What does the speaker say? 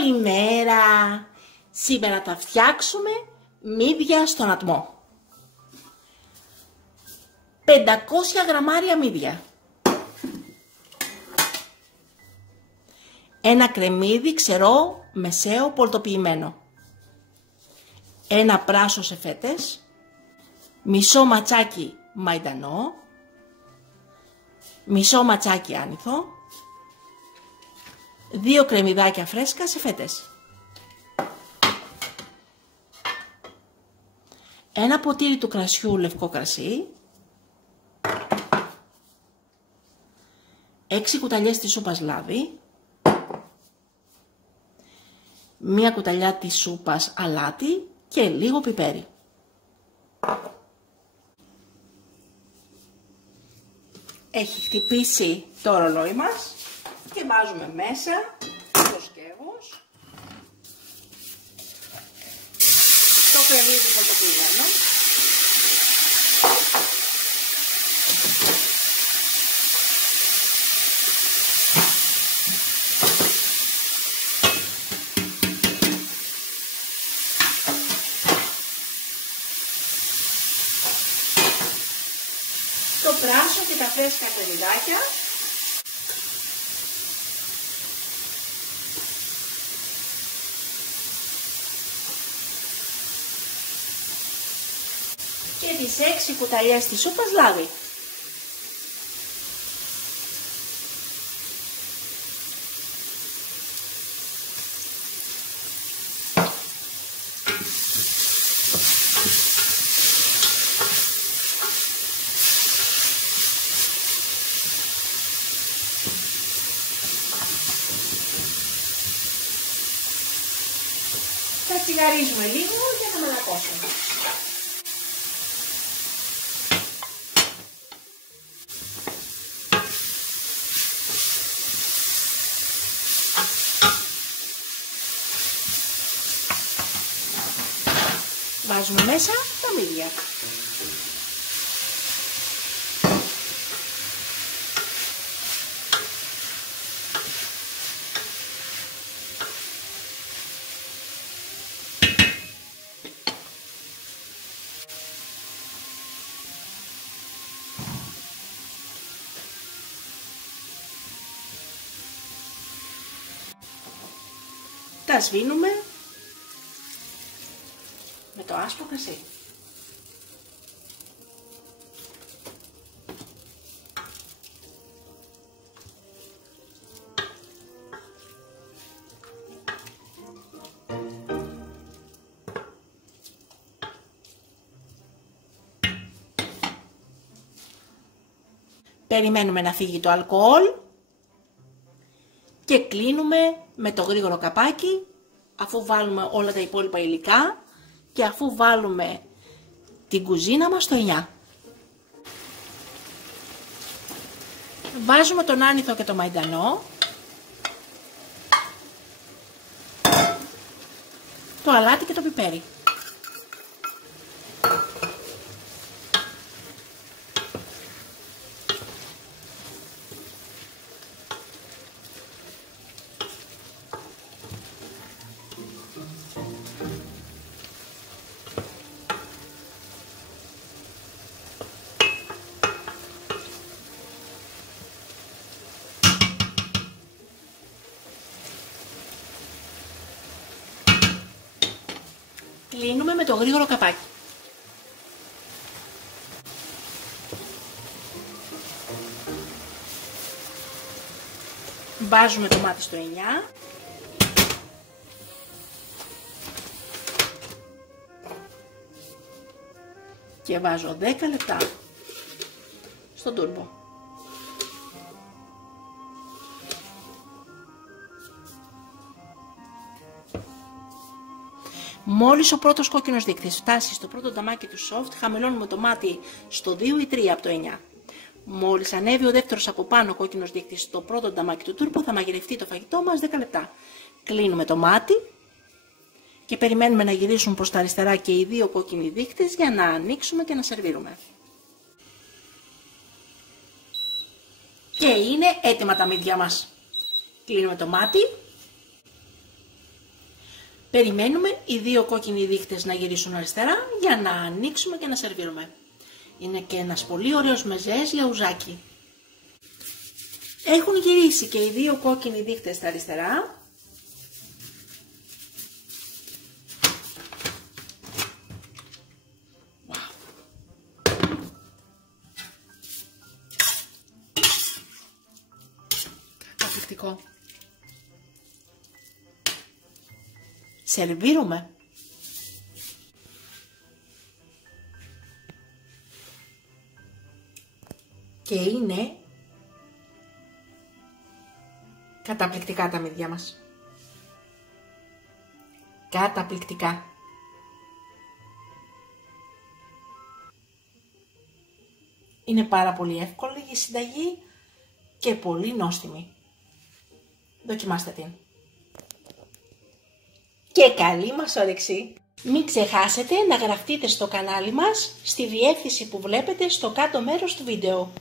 Καλημέρα! Σήμερα θα φτιάξουμε μύδια στον ατμό. 500 γραμμάρια μύδια. Ένα κρεμμύδι ξερό μεσαίο πολτοποιημένο. Ένα πράσο σε φέτες. Μισό ματσάκι μαϊντανό. Μισό ματσάκι άνηθο. 2 κρεμμυδάκια φρέσκα σε φέτες. Ένα ποτήρι του κρασιού λευκό κρασί. 6 κουταλιές της σούπας λάδι. 1 κουταλιά της σούπας αλάτι και λίγο πιπέρι. Έχει χτυπήσει το ρολόι μας και βάζουμε μέσα το σκεύος, το κρεμμύδι πολτοποιημένο, το πράσο και τα φρέσκα κρεμμυδάκια, και τις 6 κουταλιές της σούπας λάδι. Θα τσιγαρίζουμε λίγο για να μαλακώσουμε. Βάζουμε μέσα τα μύδια. Τα σβήνουμε με το άσπρο κρασί. Περιμένουμε να φύγει το αλκοόλ και κλείνουμε με το γρήγορο καπάκι αφού βάλουμε όλα τα υπόλοιπα υλικά και αφού βάλουμε την κουζίνα μας στο 9. Βάζουμε τον άνηθο και το μαϊντανό, το αλάτι και το πιπέρι. Κλείνουμε με το γρήγορο καπάκι. Βάζουμε το μάτι στο 9. Και βάζω 10 λεπτά στον τούρμπο. Μόλις ο πρώτος κόκκινος δείκτης φτάσει στο πρώτο νταμάκι του soft, χαμηλώνουμε το μάτι στο 2 ή 3 από το 9. Μόλις ανέβει ο δεύτερος από πάνω κόκκινος δείκτης στο πρώτο νταμάκι του τούρμπο, θα μαγειρευτεί το φαγητό μας 10 λεπτά. Κλείνουμε το μάτι και περιμένουμε να γυρίσουν προς τα αριστερά και οι 2 κόκκινοι δείκτες για να ανοίξουμε και να σερβίρουμε. Και είναι έτοιμα τα μύδια μας. Κλείνουμε το μάτι Περιμένουμε οι δύο κόκκινοι δείχτες να γυρίσουν αριστερά για να ανοίξουμε και να σερβίρουμε. Είναι και ένας πολύ ωραίος μεζές λαουζάκι. Έχουν γυρίσει και οι δύο κόκκινοι δείχτες στα αριστερά. Καταπληκτικό. Σερβίρουμε. Και είναι καταπληκτικά τα μύδια μας. Καταπληκτικά. Είναι πάρα πολύ εύκολη η συνταγή και πολύ νόστιμη. Δοκιμάστε την. Και καλή μας όρεξη! Μην ξεχάσετε να γραφτείτε στο κανάλι μας στη διεύθυνση που βλέπετε στο κάτω μέρος του βίντεο.